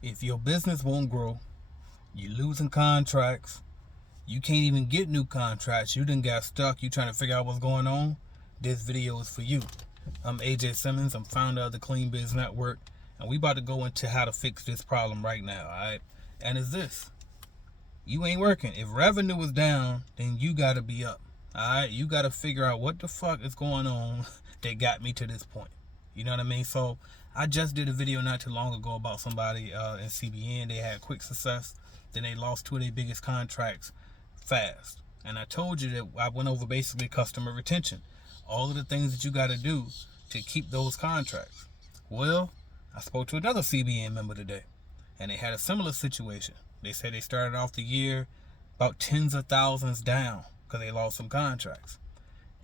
If your business won't grow, you losing contracts, you can't even get new contracts, you done got stuck, you trying to figure out what's going on, this video is for you. I'm AJ Simmons, I'm founder of the Clean Biz Network, and we about to go into how to fix this problem right now, alright? And it's this. You ain't working. If revenue is down, then you gotta be up. Alright? You gotta figure out what the fuck is going on that got me to this point. You know what I mean? So I just did a video not too long ago about somebody in CBN. They had quick success. Then they lost two of their biggest contracts fast. And I told you that I went over basically customer retention. All of the things that you got to do to keep those contracts. Well, I spoke to another CBN member today, and they had a similar situation. They said they started off the year about tens of thousands down because they lost some contracts.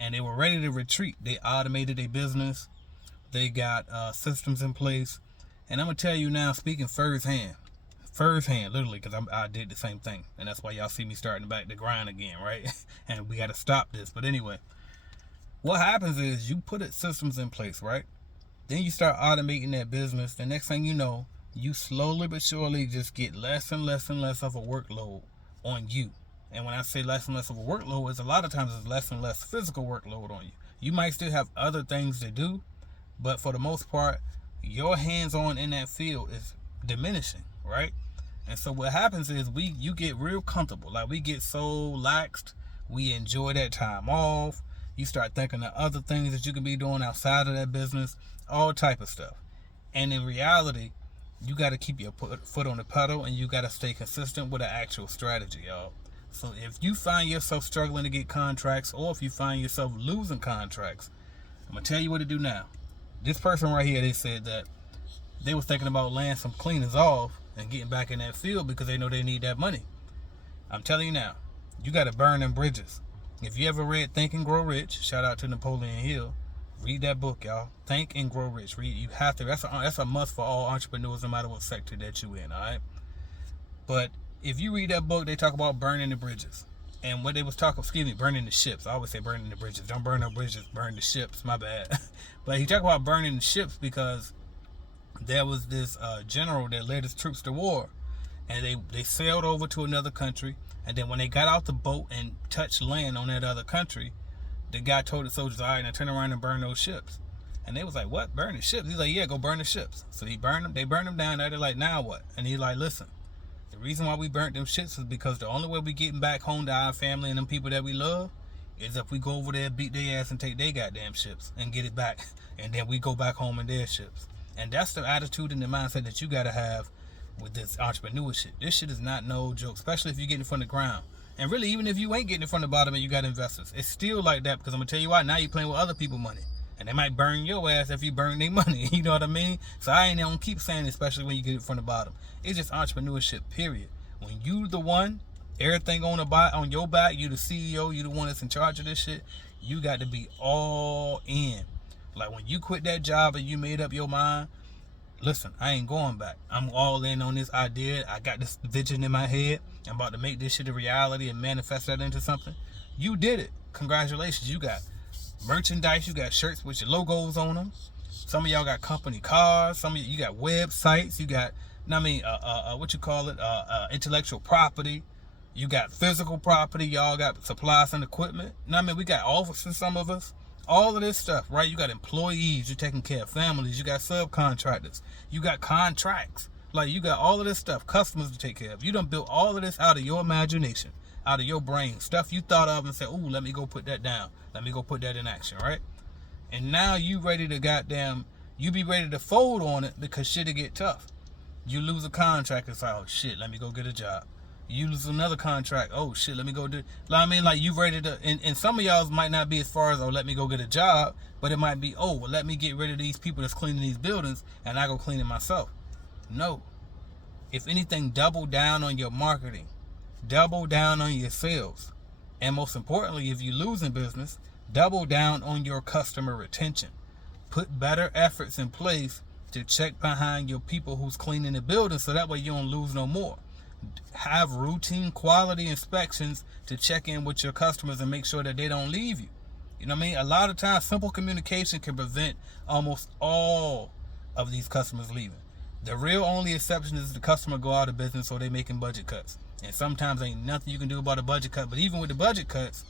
And they were ready to retreat. They automated their business. They got systems in place. And I'm going to tell you now, speaking firsthand, literally, because I did the same thing. And that's why y'all see me starting back to grind again, right? And we got to stop this. But anyway, what happens is you put systems in place, right? Then you start automating that business. The next thing you know, you slowly but surely just get less and less and less of a workload on you. And when I say less and less of a workload, it's a lot of times it's less and less physical workload on you. You might still have other things to do, but for the most part, your hands-on in that field is diminishing, right? And so what happens is you get real comfortable. Like, we get so laxed. We enjoy that time off. You start thinking of other things that you can be doing outside of that business, all type of stuff. And in reality, you got to keep your foot on the pedal, and you got to stay consistent with an actual strategy, y'all. So if you find yourself struggling to get contracts, or if you find yourself losing contracts, I'm going to tell you what to do now. This person right here, they said that they were thinking about laying some cleaners off and getting back in that field because they know they need that money. I'm telling you now, you got to burn them bridges. If you ever read Think and Grow Rich, shout out to Napoleon Hill, read that book, y'all. Think and Grow Rich. Read. You have to. That's a must for all entrepreneurs, no matter what sector that you in. All right. But if you read that book, they talk about burning the bridges. And what they was talking, burning the ships. I always say burning the bridges. Don't burn no bridges, burn the ships. My bad. But he talked about burning the ships because there was this general that led his troops to war, and they sailed over to another country. And then when they got out the boat and touched land on that other country, the guy told the soldiers, all right, now turn around and burn those ships. And they was like, what? Burn the ships? He's like, yeah, go burn the ships. So he burned them. They burned them down. They're like, now what? And he's like, listen, the reason why we burnt them ships is because the only way we getting back home to our family and them people that we love is if we go over there, beat their ass, and take their goddamn ships and get it back. And then we go back home in their ships. And that's the attitude and the mindset that you got to have with this entrepreneurship. This shit is not no joke, especially if you get in front of the ground. And really, even if you ain't getting in front of the bottom and you got investors, it's still like that, because I'm going to tell you why. Now you're playing with other people's money. And they might burn your ass if you burn their money. You know what I mean? So I ain't gonna keep saying it, especially when you get in front of the bottom. It's just entrepreneurship, period. When you the one, everything on your back, you the CEO, you the one that's in charge of this shit, you got to be all in. Like, when you quit that job and you made up your mind, listen, I ain't going back. I'm all in on this idea. I got this vision in my head. I'm about to make this shit a reality and manifest that into something. You did it. Congratulations. You got merchandise. You got shirts with your logos on them. Some of y'all got company cars. Some of you got websites. You got, intellectual property. You got physical property. Y'all got supplies and equipment. We got offices, some of us. All of this stuff, right? You got employees, you're taking care of families, you got subcontractors, you got contracts. Like, you got all of this stuff, customers to take care of. You done built all of this out of your imagination, out of your brain. Stuff you thought of and said, ooh, let me go put that down. Let me go put that in action, right? And now you ready to you be ready to fold on it because shit'll get tough. You lose a contract, it's like, oh shit, let me go get a job. You lose another contract, oh shit, let me go do. Like, you ready to, and some of y'all might not be as far as, oh, let me go get a job, but it might be, oh, well, let me get rid of these people that's cleaning these buildings and I go clean it myself. No. If anything, double down on your marketing, double down on your sales, and most importantly, if you losing business, double down on your customer retention. Put better efforts in place to check behind your people who's cleaning the building, so that way you don't lose no more. Have routine quality inspections to check in with your customers and make sure that they don't leave you. You know what I mean? A lot of times, simple communication can prevent almost all of these customers leaving. The real only exception is the customer go out of business or they making budget cuts. And sometimes ain't nothing you can do about a budget cut. But even with the budget cuts,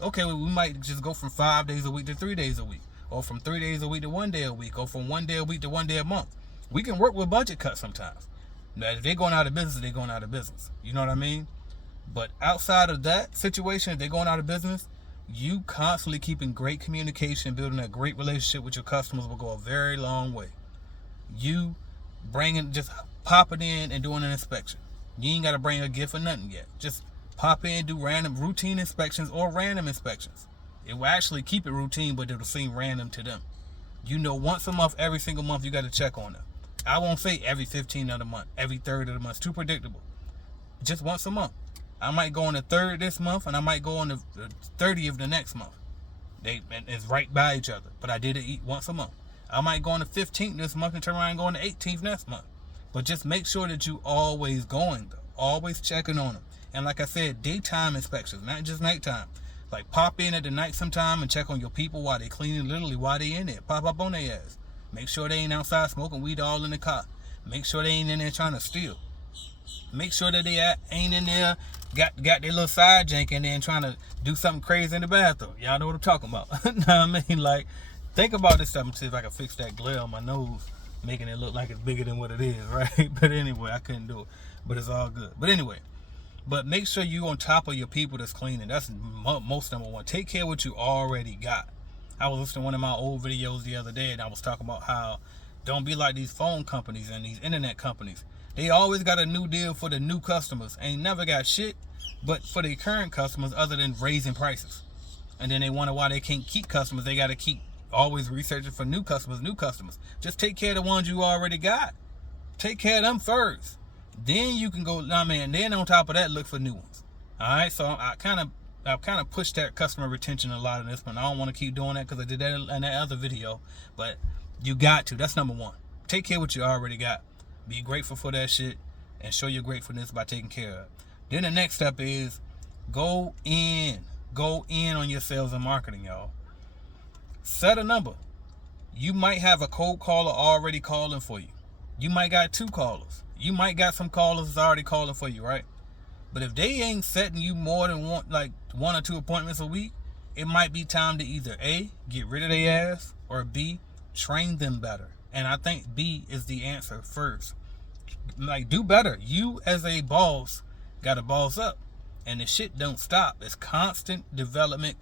okay, we might just go from 5 days a week to 3 days a week, or from 3 days a week to 1 day a week, or from 1 day a week to 1 day a month. We can work with budget cuts sometimes. Now, if they're going out of business, they're going out of business. You know what I mean? But outside of that situation, if they're going out of business, you constantly keeping great communication, building a great relationship with your customers will go a very long way. You just popping in and doing an inspection. You ain't got to bring a gift or nothing yet. Just pop in, do random routine inspections or random inspections. It will actually keep it routine, but it'll seem random to them. You know, once a month, every single month, you got to check on them. I won't say every 15th of the month, every 3rd of the month. It's too predictable. Just once a month. I might go on the 3rd this month, and I might go on the 30th the next month. It's right by each other, but I did it once a month. I might go on the 15th this month and turn around and go on the 18th next month. But just make sure that you always going, though. Always checking on them. And like I said, daytime inspections, not just nighttime. Like pop in at the night sometime and check on your people while they cleaning, literally while they in there. Pop up on their ass. Make sure they ain't outside smoking weed all in the car. Make sure they ain't in there trying to steal. Make sure that they ain't in there, got their little side jank in there and trying to do something crazy in the bathroom. Y'all know what I'm talking about. Know what I mean? Like, think about this stuff and see if I can fix that glare on my nose, making it look like it's bigger than what it is, right? But anyway, I couldn't do it. But it's all good. But anyway, but make sure you on top of your people that's cleaning. That's most number one. Take care of what you already got. I was listening to one of my old videos the other day, and I was talking about how don't be like these phone companies and these internet companies. They always got a new deal for the new customers. Ain't never got shit but for the current customers other than raising prices. And then they wonder why they can't keep customers. They got to keep always researching for new customers. Just take care of the ones you already got. Take care of them first. Then you can go, then on top of that, look for new ones. All right, so I've kind of pushed that customer retention a lot in this one. I don't want to keep doing that because I did that in that other video. But you got to. That's number one. Take care of what you already got. Be grateful for that shit and show your gratefulness by taking care of it. Then the next step is go in on your sales and marketing, y'all. Set a number. You might have a cold caller already calling for you. You might got 2 callers. You might got some callers that's already calling for you, right? But if they ain't setting you more than 1 or 2 appointments a week, it might be time to either A, get rid of their ass, or B, train them better. And I think B is the answer first. Like, do better. You as a boss gotta boss up. And the shit don't stop. It's constant development,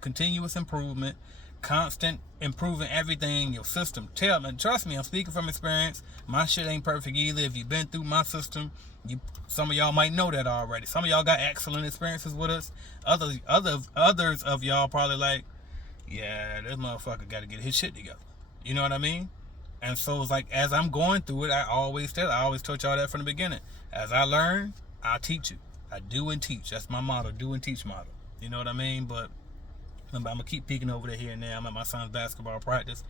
continuous improvement, constant improving everything in your system. Trust me, I'm speaking from experience. My shit ain't perfect either. If you've been through my system, some of y'all might know that already. Some of y'all got excellent experiences with us. Others of y'all probably like, yeah, this motherfucker got to get his shit together. You know what I mean? And so it's like, as I'm going through it, I always taught y'all that from the beginning. As I learn, I'll teach you. I do and teach. That's my motto, do and teach motto. You know what I mean? But I'm going to keep peeking over there here and there. I'm at my son's basketball practice,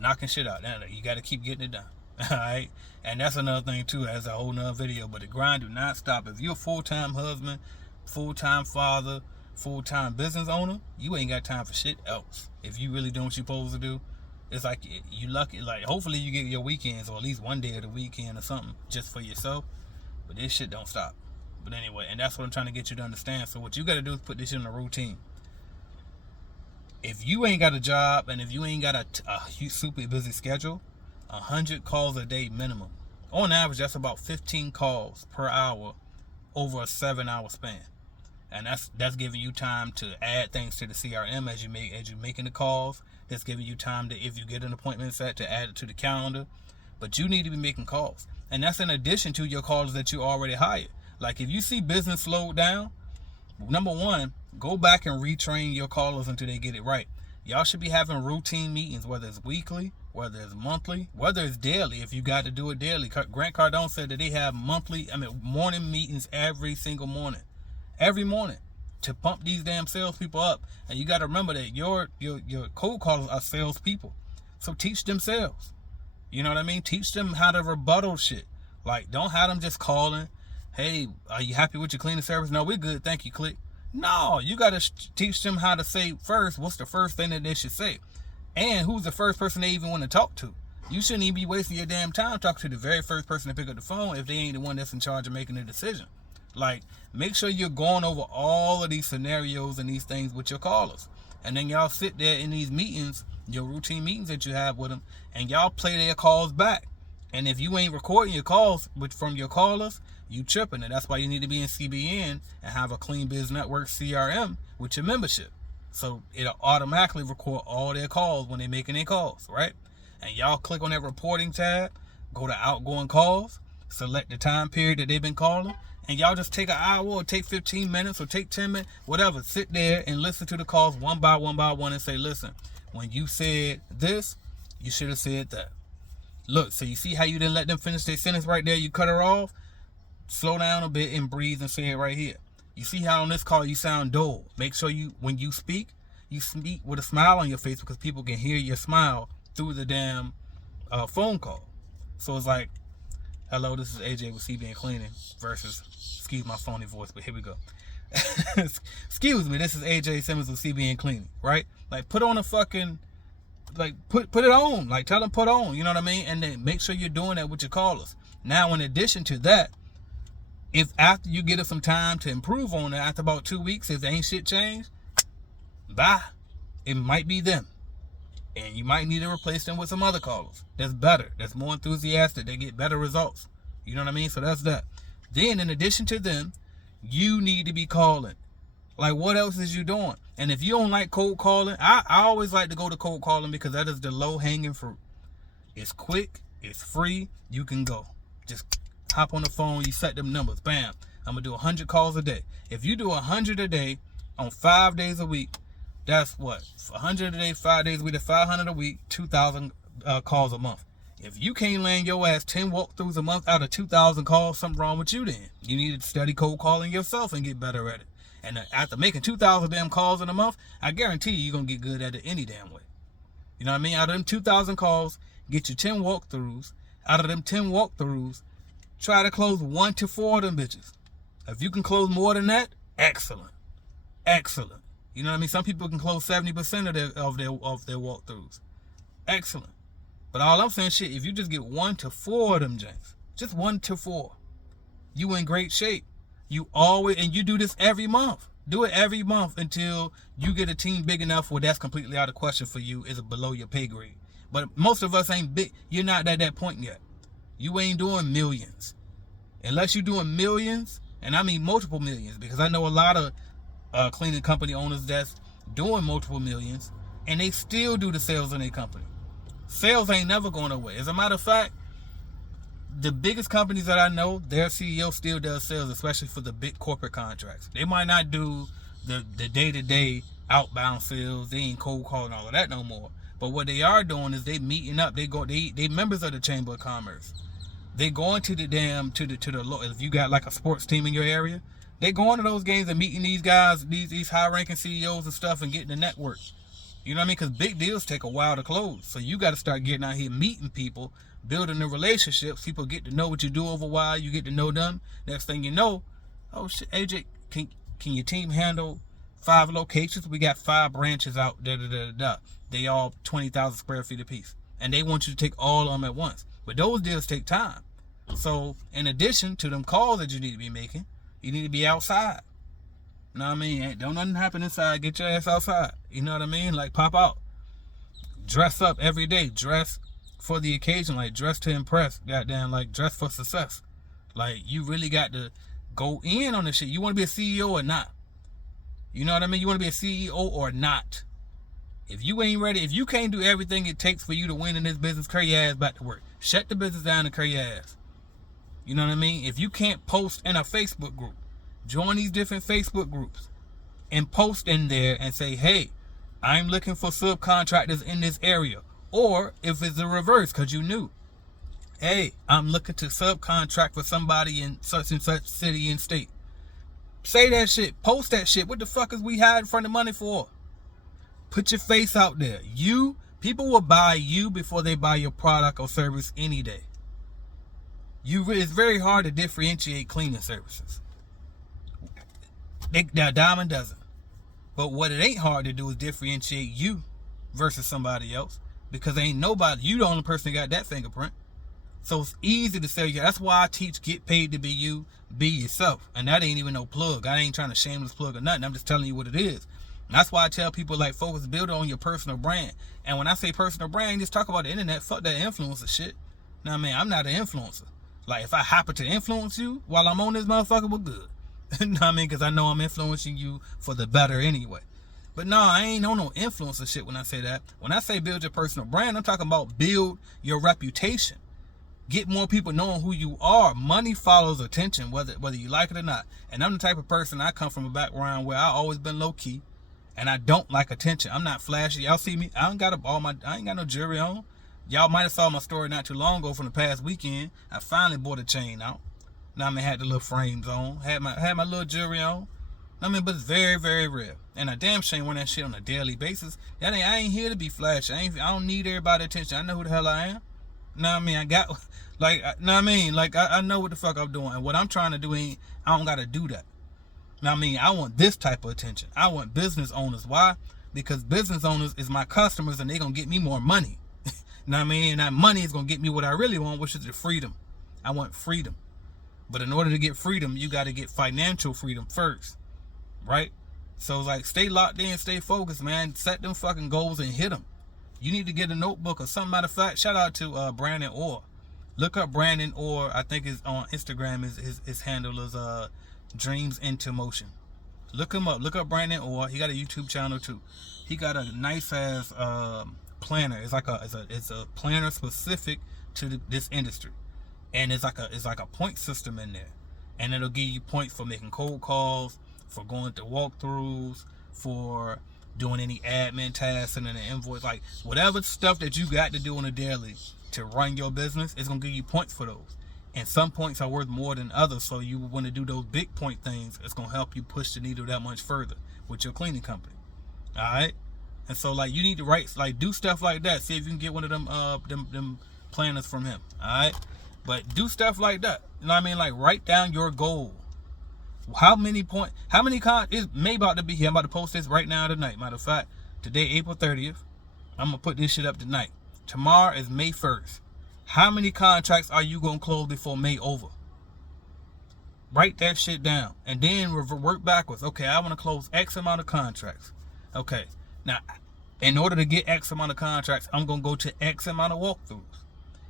knocking shit out. Now, you got to keep getting it done. All right? And that's another thing, too, as a whole nother video. But the grind do not stop. If you're a full-time husband, full-time father, full-time business owner, you ain't got time for shit else. If you really doing what you're supposed to do, it's like you lucky. Like, hopefully you get your weekends or at least 1 day of the weekend or something just for yourself. But this shit don't stop. But anyway, and that's what I'm trying to get you to understand. So what you got to do is put this in a routine. If you ain't got a job and if you ain't got a super busy schedule, 100 calls a day minimum. On average, that's about 15 calls per hour over a 7-hour span. And that's giving you time to add things to the CRM as you're making the calls. That's giving you time to, if you get an appointment set, to add it to the calendar. But you need to be making calls. And that's in addition to your calls that you already hired. Like, if you see business slowed down, number one, go back and retrain your callers until they get it right. Y'all should be having routine meetings, whether it's weekly, whether it's monthly, whether it's daily, if you got to do it daily. Grant Cardone said that they have morning meetings every single morning. Every morning. To pump these damn salespeople up. And you got to remember that your cold callers are salespeople. So teach them sales. You know what I mean? Teach them how to rebuttal shit. Like, don't have them just calling, hey, are you happy with your cleaning service? No, we're good, thank you, click. No, you got to teach them how to say first, what's the first thing that they should say? And who's the first person they even want to talk to? You shouldn't even be wasting your damn time talking to the very first person to pick up the phone if they ain't the one that's in charge of making the decision. Like, make sure you're going over all of these scenarios and these things with your callers. And then y'all sit there in these meetings, your routine meetings that you have with them, and y'all play their calls back. And if you ain't recording your calls from your callers, you tripping. And that's why you need to be in CBN and have a Clean Biz Network CRM with your membership. So it'll automatically record all their calls when they're making their calls, right? And y'all click on that reporting tab, go to outgoing calls, select the time period that they've been calling, and y'all just take an hour or take 15 minutes or take 10 minutes, whatever. Sit there and listen to the calls one by one and say, listen, when you said this, you should have said that. Look, so you see how you didn't let them finish their sentence right there? You cut her off. Slow down a bit and breathe and say it right here. You see how on this call you sound dull. Make sure when you speak with a smile on your face, because people can hear your smile through the damn phone call. So it's like, hello, this is AJ with CBN Cleaning versus, excuse my phony voice, but here we go. Excuse me, this is AJ Simmons with CBN Cleaning, right? Like, put on a fucking, like, put it on. Like, tell them put on, you know what I mean? And then make sure you're doing that with your callers. Now, in addition to that, if after you get us some time to improve on it, after about 2 weeks, if there ain't shit changed, bye. It might be them. And you might need to replace them with some other callers that's better, that's more enthusiastic, they get better results. You know what I mean? So that's that. Then, in addition to them, you need to be calling. Like, what else is you doing? And if you don't like cold calling, I always like to go to cold calling because that is the low-hanging fruit. It's quick, it's free, you can go. Just hop on the phone, you set them numbers, bam. I'm going to do 100 calls a day. If you do 100 a day on 5 days a week, that's what? 100 a day, 5 days a week, 500 a week, 2,000 calls a month. If you can't land your ass 10 walkthroughs a month out of 2,000 calls, something wrong with you then. You need to study cold calling yourself and get better at it. And after making 2,000 damn calls in a month, I guarantee you're going to get good at it any damn way. You know what I mean? Out of them 2,000 calls, get you 10 walkthroughs. Out of them 10 walkthroughs, try to close 1 to 4 of them bitches. If you can close more than that, excellent. Excellent. You know what I mean? Some people can close 70% of their walkthroughs. Excellent. But all I'm saying, shit, if you just get 1 to 4 of them janks, just 1 to 4, you in great shape. You always, and you do this every month. Do it every month until you get a team big enough where that's completely out of question for you, is below your pay grade. But most of us ain't big. You're not at that point yet. You ain't doing millions. Unless you're doing millions, and I mean multiple millions, because I know a lot of cleaning company owners that's doing multiple millions, and they still do the sales in their company. Sales ain't never going away. As a matter of fact, the biggest companies that I know, their CEO still does sales, especially for the big corporate contracts. They might not do the day-to-day outbound sales. They ain't cold calling all of that no more. But what they are doing is they meeting up. They members of the Chamber of Commerce. They going to the damn to the if you got like a sports team in your area, they going to those games and meeting these guys, these high-ranking CEOs and stuff, and getting the network. You know what I mean? Because big deals take a while to close. So you got to start getting out here meeting people, building the relationships. People get to know what you do over a while. You get to know them. Next thing you know, oh shit, AJ, can your team handle 5 locations? We got 5 branches out. They all 20,000 square feet apiece, and they want you to take all of them at once. But those deals take time. So in addition to them calls that you need to be making, you need to be outside. You know what I mean? Don't nothing happen inside. Get your ass outside. You know what I mean? Like, pop out. Dress up every day. Dress for the occasion. Like, dress to impress. Goddamn, like, dress for success. Like, you really got to go in on this shit. You want to be a CEO or not? You know what I mean? You want to be a CEO or not? If you ain't ready, if you can't do everything it takes for you to win in this business, carry your ass back to work. Shut the business down and carry your ass. You know what I mean? If you can't post in a Facebook group, join these different Facebook groups and post in there and say, hey, I'm looking for subcontractors in this area. Or if it's the reverse, because you knew, hey, I'm looking to subcontract for somebody in such and such city and state. Say that shit. Post that shit. What the fuck is we hiding from the money for? Put your face out there. People will buy you before they buy your product or service any day. It's very hard to differentiate cleaning services. Now, Diamond doesn't. But what it ain't hard to do is differentiate you versus somebody else. because ain't nobody, you the only person that got that fingerprint. So it's easy to say, yeah, that's why I teach get paid to be you, be yourself. And that ain't even no plug. I ain't trying to shameless plug or nothing. I'm just telling you what it is. And that's why I tell people, like, focus, build on your personal brand. And when I say personal brand, just talk about the internet. Fuck that influencer shit. Now, I mean, I'm not an influencer. Like, if I happen to influence you while I'm on this motherfucker, we're good. You know what I mean? Because I know I'm influencing you for the better anyway. But no, I ain't on no influencer shit when I say that. When I say build your personal brand, I'm talking about build your reputation. Get more people knowing who you are. Money follows attention, whether you like it or not. And I'm the type of person, I come from a background where I always been low key, and I don't like attention. I'm not flashy. Y'all see me? I ain't got no jewelry on. Y'all might have saw my story not too long ago from the past weekend. I finally bought a chain out. Now I mean, had the little frames on, had my little jewelry on. I mean, but it's very, very rare. And I damn shame wearing that shit on a daily basis. I ain't here to be flashy. I don't need everybody's attention. I know who the hell I am. Know what I mean? I got, like, know what I mean? Like, I know what the fuck I'm doing. And what I'm trying to do I don't got to do that. Know what I mean? I want this type of attention. I want business owners. Why? Because business owners is my customers, and they going to get me more money. Know what I mean? And that money is going to get me what I really want, which is the freedom. I want freedom. But in order to get freedom, you got to get financial freedom first. Right? So, like, stay locked in, stay focused, man. Set them fucking goals and hit them. You need to get a notebook or something. Matter of fact, shout out to Brandon Orr. Look up Brandon Orr. I think is on Instagram. His handle is Dreams into Motion. Look him up. Look up Brandon Orr. He got a YouTube channel too. He got a nice ass planner. It's a planner specific to this industry, and it's like a point system in there, and it'll give you points for making cold calls, for going to walkthroughs, for doing any admin tasks and an invoice, like whatever stuff that you got to do on a daily to run your business, it's gonna give you points for those. And some points are worth more than others, so you want to do those big point things. It's gonna help you push the needle that much further with your cleaning company. All right. And so, like, you need to write, like, do stuff like that. See if you can get one of them planners from him. All right. But do stuff like that. You know what I mean? Like, write down your goal. How many is May about to be here? I'm about to post this right now tonight. Matter of fact, today, April 30th. I'm gonna put this shit up tonight. Tomorrow is May 1st. How many contracts are you gonna close before May over? Write that shit down, and then work backwards. Okay, I want to close X amount of contracts. Okay, now in order to get X amount of contracts, I'm gonna go to X amount of walkthroughs.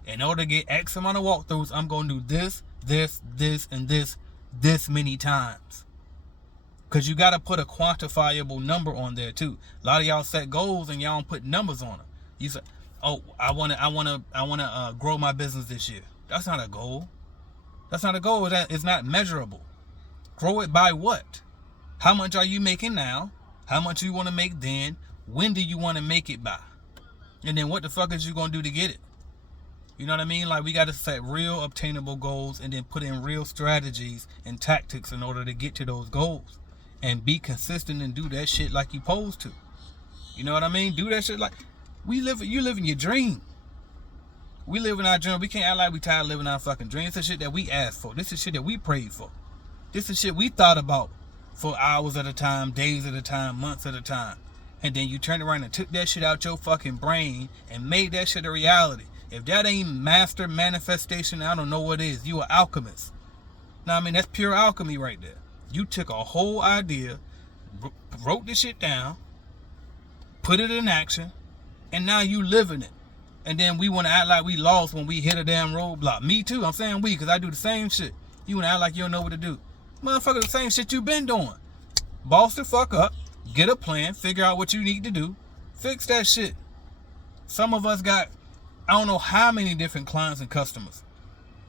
In order to get X amount of walkthroughs, I'm gonna do this, and this many times. Cause you gotta put a quantifiable number on there too. A lot of y'all set goals and y'all don't put numbers on them. You say, "Oh, I wanna grow my business this year." That's not a goal. That's not a goal. It's not measurable. Grow it by what? How much are you making now? How much you want to make then? When do you want to make it by? And then what the fuck is you gonna do to get it? You know what I mean? Like, we got to set real obtainable goals and then put in real strategies and tactics in order to get to those goals. And be consistent and do that shit like you supposed to. You know what I mean? Do that shit like you living your dream. We live in our dream. We can't act like we tired of living our fucking dreams. This is shit that we asked for. This is shit that we prayed for. This is shit we thought about for hours at a time, days at a time, months at a time. And then you turned around and took that shit out your fucking brain and made that shit a reality. If that ain't master manifestation, I don't know what is. You an alchemist. Now, I mean, that's pure alchemy right there. You took a whole idea, wrote this shit down, put it in action, and now you living it. And then we want to act like we lost when we hit a damn roadblock. Me too. I'm saying we, because I do the same shit. You want to act like you don't know what to do. Motherfucker, the same shit you been doing. Boss the fuck up. Get a plan. Figure out what you need to do. Fix that shit. Some of us got, I don't know how many different clients and customers.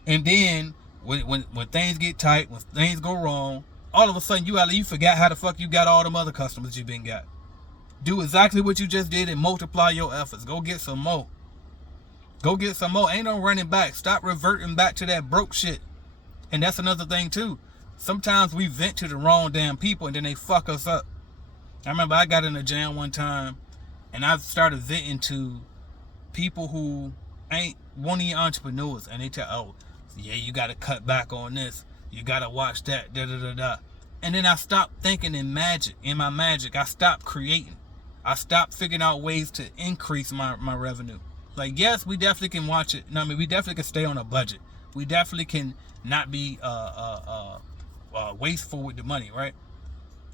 And then when things get tight, when things go wrong, all of a sudden you forgot how the fuck you got all them other customers you been got. Do exactly what you just did and multiply your efforts. Go get some more. Go get some more. Ain't no running back. Stop reverting back to that broke shit. And that's another thing too. Sometimes we vent to the wrong damn people and then they fuck us up. I remember I got in a jam one time and I started venting to people who won't even entrepreneurs, and they tell, oh yeah, you gotta cut back on this, you gotta watch that, and then I stopped thinking in my magic. I stopped creating. I stopped figuring out ways to increase my revenue. Like, yes, we definitely can watch it. No, I mean, we definitely can stay on a budget. We definitely can not be wasteful with the money, right?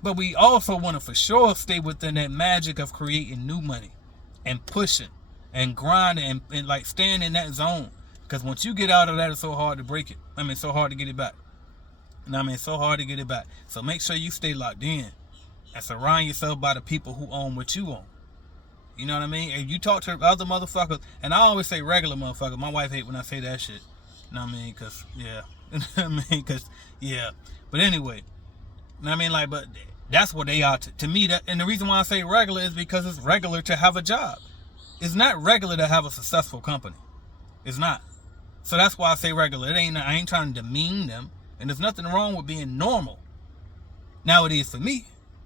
But we also want to for sure stay within that magic of creating new money and pushing and grinding and like staying in that zone. Because once you get out of that, it's so hard to break it. I mean, it's so hard to get it back. It's so hard to get it back. So make sure you stay locked in and surround yourself by the people who own what you own. You know what I mean? If you talk to other motherfuckers, and I always say regular motherfuckers. My wife hate when I say that shit. You know what I mean? Because, yeah. But anyway, you know what I mean? Like, but that's what they are to me. That, and the reason why I say regular is because it's regular to have a job. It's not regular to have a successful company. It's not. So that's why I say regular. I ain't trying to demean them. And there's nothing wrong with being normal. Now it is for me.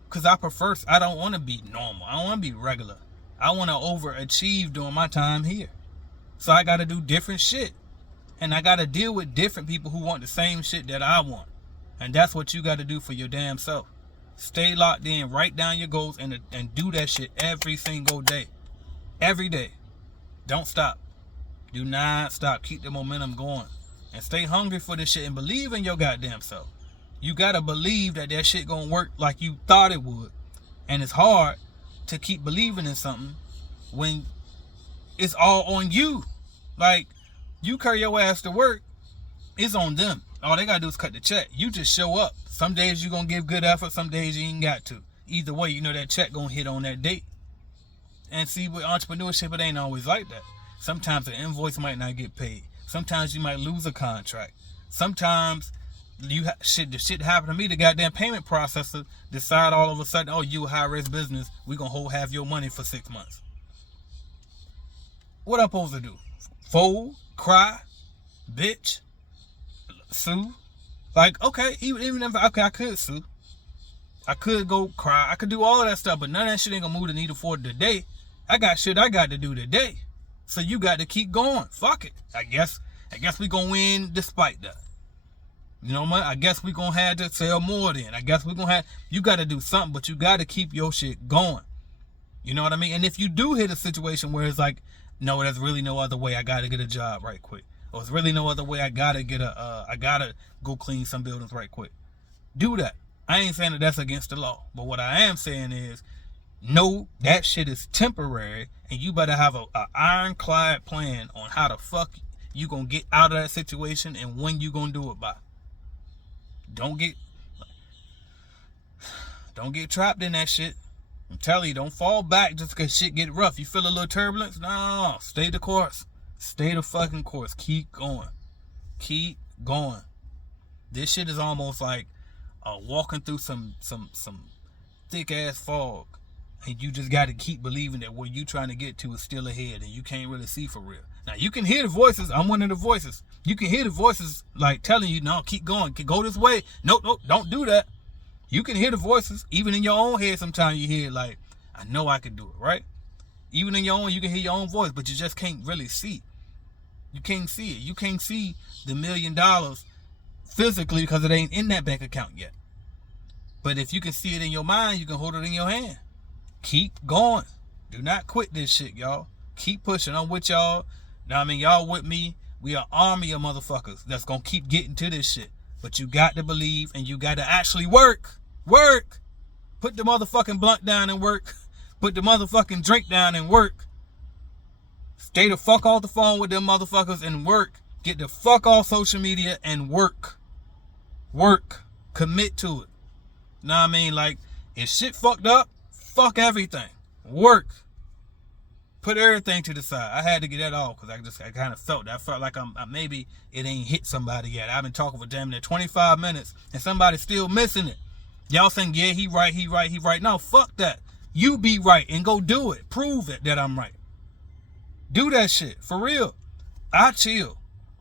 Because I don't want to be normal. I don't want to be regular. I want to overachieve during my time here. So I got to do different shit. And I got to deal with different people who want the same shit that I want. And that's what you got to do for your damn self. Stay locked in. Write down your goals and do that shit every single day. Every day. Don't stop. Do not stop. Keep the momentum going. And stay hungry for this shit and believe in your goddamn self. You got to believe that shit going to work like you thought it would. And it's hard to keep believing in something when it's all on you. Like, you carry your ass to work, it's on them. All they gotta do is cut the check. You just show up. Some days you gonna give good effort, some days you ain't got to. Either way, you know that check gonna hit on that date. And see, with entrepreneurship, it ain't always like that. Sometimes the invoice might not get paid. Sometimes you might lose a contract. Sometimes the shit happened to me. The goddamn payment processor decide all of a sudden, oh, you a high risk business, we gonna hold half your money for 6 months. What I'm supposed to do? Fold, cry, bitch, sue? Like, okay, even if I could sue, I could go cry, I could do all of that stuff, but none of that shit ain't gonna move the needle for today. I got shit I got to do today. So you got to keep going. Fuck it. I guess we gonna win despite that. You know what? I guess we gonna have to sell more then. I guess we gonna have, you got to do something, but you got to keep your shit going. You know what I mean? And if you do hit a situation where it's like, no, there's really no other way, I got to get a job right quick. Or there's really no other way, I got to go clean some buildings right quick. Do that. I ain't saying that that's against the law. But what I am saying is, no, that shit is temporary, and you better have a ironclad plan on how the fuck you gonna get out of that situation and when you gonna do it by. Don't get trapped in that shit. I'm telling you, don't fall back just because shit get rough. You feel a little turbulence? No, stay the course. Stay the fucking course. Keep going. Keep going. This shit is almost like walking through some thick ass fog. And you just got to keep believing that where you trying to get to is still ahead and you can't really see for real. Now, you can hear the voices. I'm one of the voices. You can hear the voices like telling you, no, keep going. Go this way. Nope, don't do that. You can hear the voices. Even in your own head, sometimes you hear like, I know I can do it, right? Even in your own, you can hear your own voice, but you just can't really see. You can't see it. You can't see the $1 million physically because it ain't in that bank account yet. But if you can see it in your mind, you can hold it in your hand. Keep going. Do not quit this shit, y'all. Keep pushing. I'm with y'all. Now, I mean, y'all with me. We are an army of motherfuckers that's going to keep getting to this shit. But you got to believe and you got to actually work. Work. Put the motherfucking blunt down and work. Put the motherfucking drink down and work. Stay the fuck off the phone with them motherfuckers and work. Get the fuck off social media and work. Work. Commit to it. Know what I mean? Like, if shit fucked up, fuck everything. Work. Put everything to the side. I had to get that off because I kind of felt that. I felt like maybe it ain't hit somebody yet. I've been talking for damn near 25 minutes and somebody's still missing it. Y'all saying, yeah, he right. No, fuck that. You be right and go do it. Prove it that I'm right. Do that shit. For real. I chill.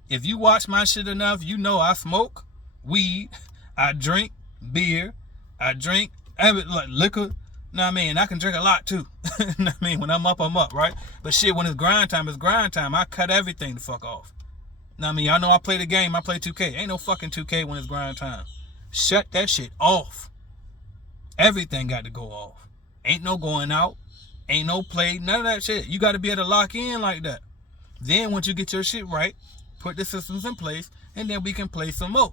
If you watch my shit enough, you know I smoke weed. I drink beer. I drink like liquor. Know what I mean? I can drink a lot too. Know what I mean? When I'm up, right? But shit, when it's grind time, it's grind time. I cut everything the fuck off. Know what I mean? Y'all know I play the game. I play 2K. Ain't no fucking 2K when it's grind time. Shut that shit off. Everything got to go off. Ain't no going out. Ain't no play, none of that shit. You got to be able to lock in like that. Then once you get your shit right, put the systems in place, and then we can play some more.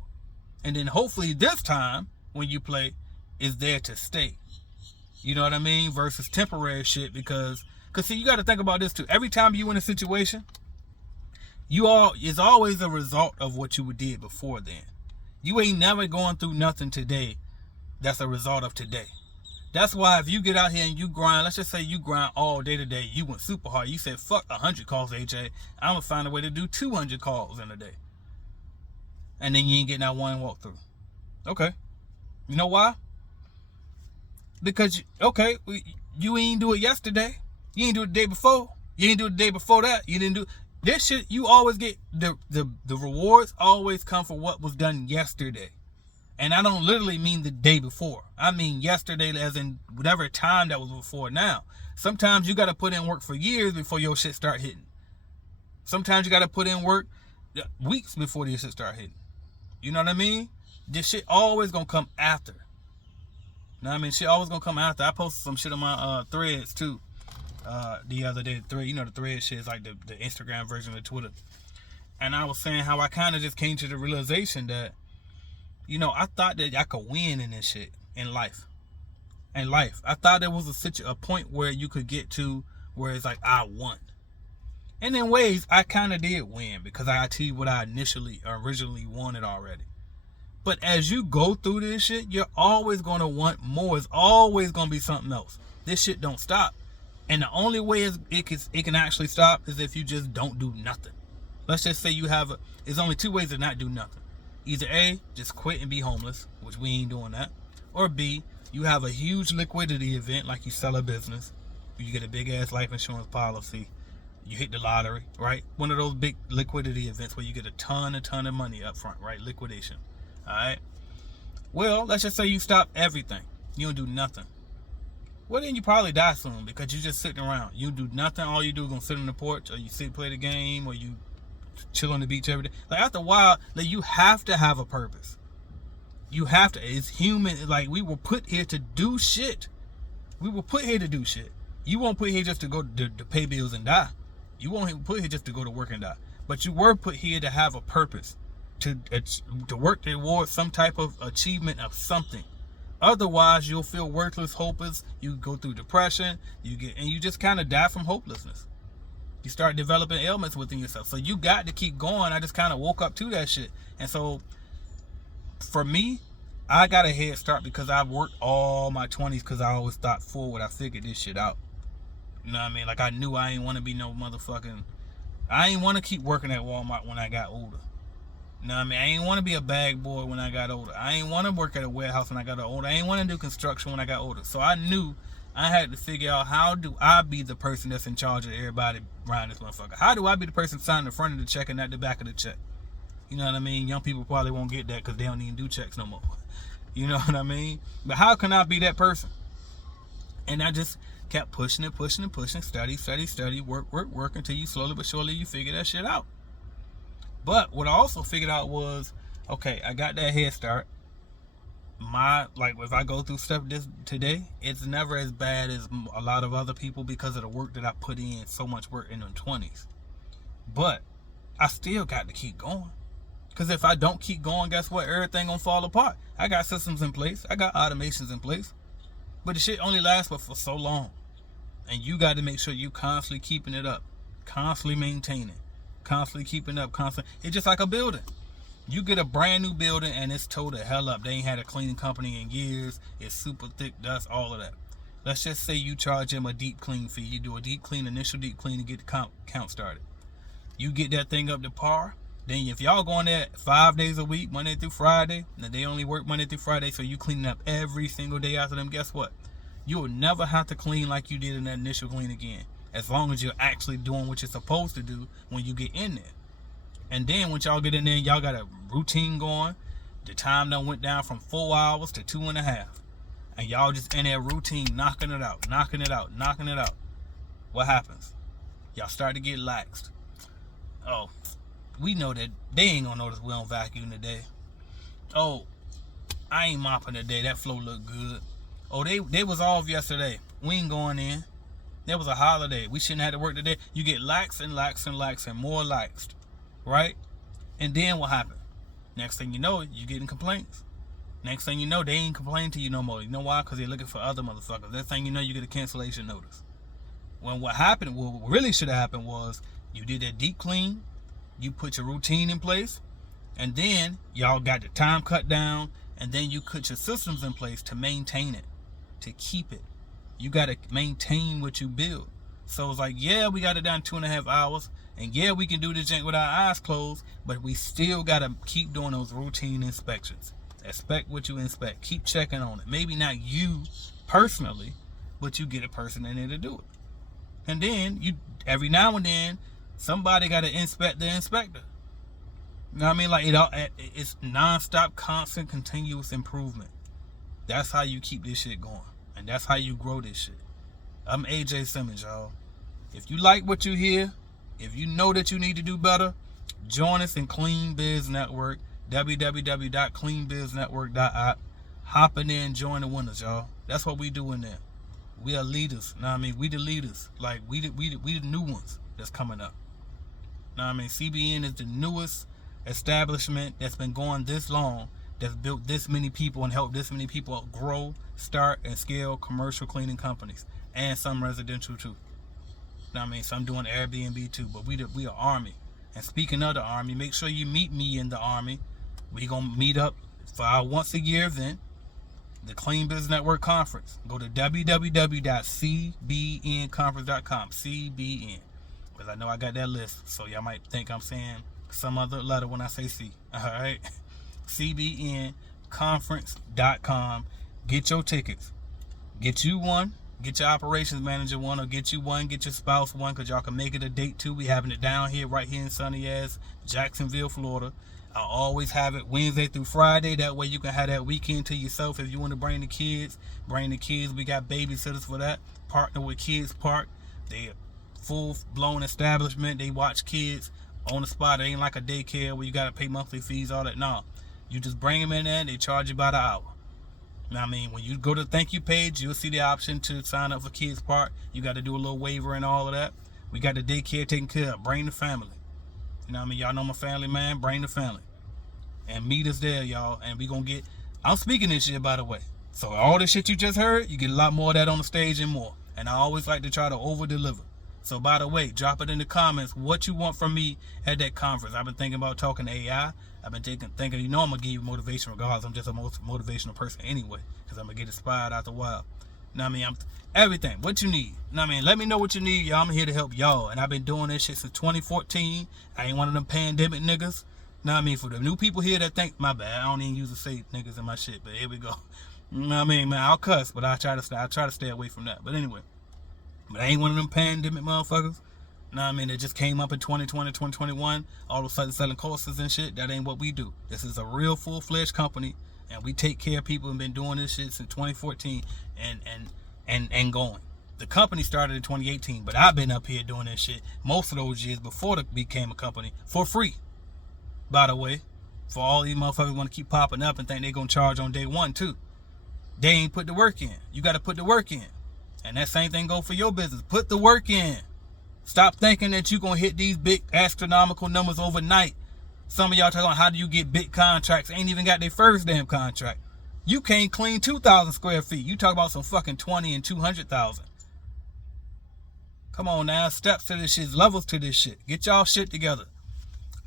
And then hopefully this time when you play is there to stay. You know what I mean? Versus temporary shit, because see, you got to think about this too. Every time you in a situation, it's always a result of what you did before then. You ain't never going through nothing today that's a result of today. That's why if you get out here and you grind, let's just say you grind all day today, you went super hard. You said, fuck 100 calls, AJ. I'm going to find a way to do 200 calls in a day. And then you ain't getting that one walkthrough. Okay. You know why? Because, you ain't do it yesterday. You ain't do it the day before. You ain't do it the day before that. You didn't do this shit. You always get the rewards always come for what was done yesterday. And I don't literally mean the day before. I mean yesterday as in whatever time that was before now. Sometimes you got to put in work for years before your shit start hitting. Sometimes you got to put in work weeks before your shit start hitting. You know what I mean? This shit always going to come after. You know what I mean? Shit always going to come after. I posted some shit on my threads too. The other day, the thread shit is like the Instagram version of Twitter. And I was saying how I kind of just came to the realization that, I thought that I could win in this shit in life. I thought there was a point where you could get to where it's like, I won. And in ways, I kind of did win because I achieved what I originally wanted already. But as you go through this shit, you're always going to want more. It's always going to be something else. This shit don't stop. And the only way it can actually stop is if you just don't do nothing. Let's just say there's only two ways to not do nothing. Either A, just quit and be homeless, which we ain't doing that. Or B, you have a huge liquidity event like you sell a business. You get a big ass life insurance policy. You hit the lottery, right? One of those big liquidity events where you get a ton of money up front, right? Liquidation. All right. Well, let's just say you stop everything. You don't do nothing. Well, then you probably die soon because you're just sitting around. You do nothing. All you do is gonna sit on the porch, or you play the game, or you chill on the beach every day. Like after a while, like you have to have a purpose. You have to. It's human. Like we were put here to do shit. We were put here to do shit. You weren't put here just to go to pay bills and die. You weren't put here just to go to work and die. But you were put here to have a purpose, to work towards some type of achievement of something. Otherwise, you'll feel worthless, hopeless. You go through depression. You just kind of die from hopelessness. You start developing ailments within yourself. So you got to keep going. I just kind of woke up to that shit. And so for me, I got a head start because I worked all my 20s because I always thought forward. I figured this shit out. You know what I mean? Like I knew I ain't want to be no motherfucking... I ain't want to keep working at Walmart when I got older. You know what I mean? I ain't want to be a bag boy when I got older. I ain't want to work at a warehouse when I got older. I ain't want to do construction when I got older. So I knew I had to figure out, how do I be the person that's in charge of everybody around this motherfucker? How do I be the person signing the front of the check and not the back of the check? You know what I mean? Young people probably won't get that because they don't even do checks no more. You know what I mean? But how can I be that person? And I just kept pushing, study, work until you slowly but surely you figure that shit out. But what I also figured out was, okay, I got that head start. If I go through stuff today, it's never as bad as a lot of other people because of the work that I put in, so much work in the 20s. But I still got to keep going. Because if I don't keep going, guess what? Everything gonna fall apart. I got systems in place. I got automations in place. But the shit only lasts for so long. And you got to make sure you constantly keeping it up. Constantly maintaining. Constantly keeping up. It's just like a building. You get a brand new building and it's tore the hell up. They ain't had a cleaning company in years. It's super thick dust, all of that. Let's just say you charge them a deep clean fee. You do a initial deep clean to get the count started. You get that thing up to par. Then if y'all going there 5 days a week, Monday through Friday, and they only work Monday through Friday, so you cleaning up every single day after them, guess what? You will never have to clean like you did in that initial clean again. As long as you're actually doing what you're supposed to do when you get in there. And then once y'all get in there, y'all got a routine going. The time done went down from 4 hours to 2.5. And y'all just in there routine, knocking it out. What happens? Y'all start to get laxed. Oh, we know that they ain't gonna notice we don't vacuum today. Oh, I ain't mopping today. That floor look good. Oh, they was off yesterday. We ain't going in. There was a holiday. We shouldn't have to work today. You get lax and lax and lax and more laxed, right? And then what happened? Next thing you know, you getting complaints. Next thing you know, they ain't complaining to you no more. You know why? Because they're looking for other motherfuckers. That thing you know, you get a cancellation notice. When what happened, what really should have happened was you did that deep clean, you put your routine in place, and then y'all got the time cut down, and then you put your systems in place to maintain it, to keep it. You got to maintain what you build. So it's like, yeah, we got it down 2.5 hours, and yeah, we can do this jank with our eyes closed, but we still got to keep doing those routine inspections. Inspect what you inspect. Keep checking on it. Maybe not you personally, but you get a person in there to do it. And then you, every now and then, somebody got to inspect the inspector. You know what I mean? Like it's non-stop, constant, continuous improvement. That's how you keep this shit going, and that's how you grow this shit. I'm AJ Simmons, y'all. If you like what you hear, if you know that you need to do better, join us in Clean Biz Network. www.cleanbiznetwork.app. Hop in there and join the winners, y'all. That's what we do in there. We are leaders. Know what I mean? We the leaders. Like we the new ones that's coming up. Know what I mean? CBN is the newest establishment that's been going this long, that's built this many people and helped this many people grow, start, and scale commercial cleaning companies, and some residential too. Know what I mean? Some doing Airbnb too. But we are Army. And speaking of the Army, make sure you meet me in the Army. We gonna meet up for our once a year event, the Clean Biz Network Conference. Go to www.cbnconference.com. CBN. Because I know I got that list, so y'all might think I'm saying some other letter when I say C. Alright? cbnconference.com. Get your tickets. Get you one. Get your operations manager one, or get you one, get your spouse one, because y'all can make it a date too. We having it down here, right here in sunny ass Jacksonville, Florida. I always have it Wednesday through Friday. That way you can have that weekend to yourself. If you want to bring the kids, bring the kids. We got babysitters for that. Partner with Kids Park. They full-blown establishment. They watch kids on the spot. It ain't like a daycare where you got to pay monthly fees, all that. No. You just bring them in there and they charge you by the hour. You know what I mean? When you go to the thank you page, you'll see the option to sign up for Kids Park. You got to do a little waiver and all of that. We got the daycare taken care of. Bring the family. You know what I mean? Y'all know my family, man. Bring the family. And meet us there, y'all. And we gonna get... I'm speaking this shit, by the way. So all the shit you just heard, you get a lot more of that on the stage and more. And I always like to try to over-deliver. So by the way, drop it in the comments what you want from me at that conference. I've been thinking about talking to AI. I've been thinking, you know I'm going to give you motivation regardless. I'm just a motivational person anyway. Because I'm going to get inspired out the wild. You know what I mean? Everything. What you need. You know what I mean? Let me know what you need, y'all. I'm here to help y'all. And I've been doing this shit since 2014. I ain't one of them pandemic niggas. You know what I mean? For the new people here that think, my bad, I don't even use to say niggas in my shit. But here we go. You know what I mean, man? I'll cuss, but I try to stay away from that. But anyway. But I ain't one of them pandemic motherfuckers. You know what I mean? It just came up in 2020, 2021. All of a sudden selling courses and shit. That ain't what we do. This is a real full-fledged company. And we take care of people and been doing this shit since 2014 and going. The company started in 2018, but I've been up here doing this shit most of those years before it became a company for free. By the way, for all these motherfuckers want to keep popping up and think they're going to charge on day one too. They ain't put the work in. You got to put the work in. And that same thing go for your business. Put the work in. Stop thinking that you're going to hit these big astronomical numbers overnight. Some of y'all talking about how do you get big contracts. Ain't even got their first damn contract. You can't clean 2,000 square feet. You talk about some fucking 20 and 200,000. Come on now. Steps to this shit. Levels to this shit. Get y'all shit together.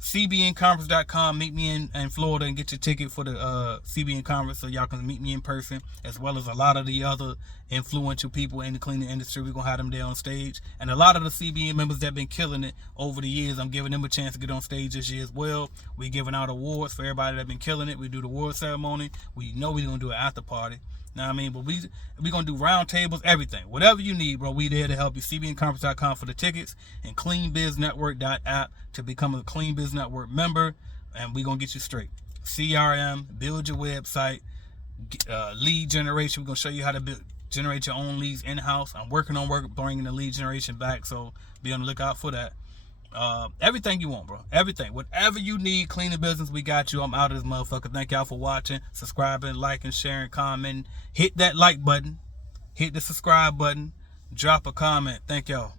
CBNconference.com. Meet me in Florida and get your ticket for the CBN conference so y'all can meet me in person, as well as a lot of the other influential people in the cleaning industry. We're gonna have them there on stage, and a lot of the CBN members that been killing it over the years, I'm giving them a chance to get on stage this year as well. We giving out awards for everybody that been killing it. We do the award ceremony. We know we're gonna do an after party. Know what I mean? But we gonna do round tables, everything. Whatever you need, bro, we there to help you. CBNconference.com for the tickets, and cleanbiznetwork.app to become a Clean Biz Network member, and we gonna get you straight. CRM, build your website, lead generation. We're gonna show you how to generate your own leads in-house. I'm working on bringing the lead generation back, so be on the lookout for that. Everything you want, bro. Everything. Whatever you need, cleaning business, we got you. I'm out of this motherfucker. Thank y'all for watching, subscribing, liking, sharing, commenting. Hit that like button. Hit the subscribe button. Drop a comment. Thank y'all.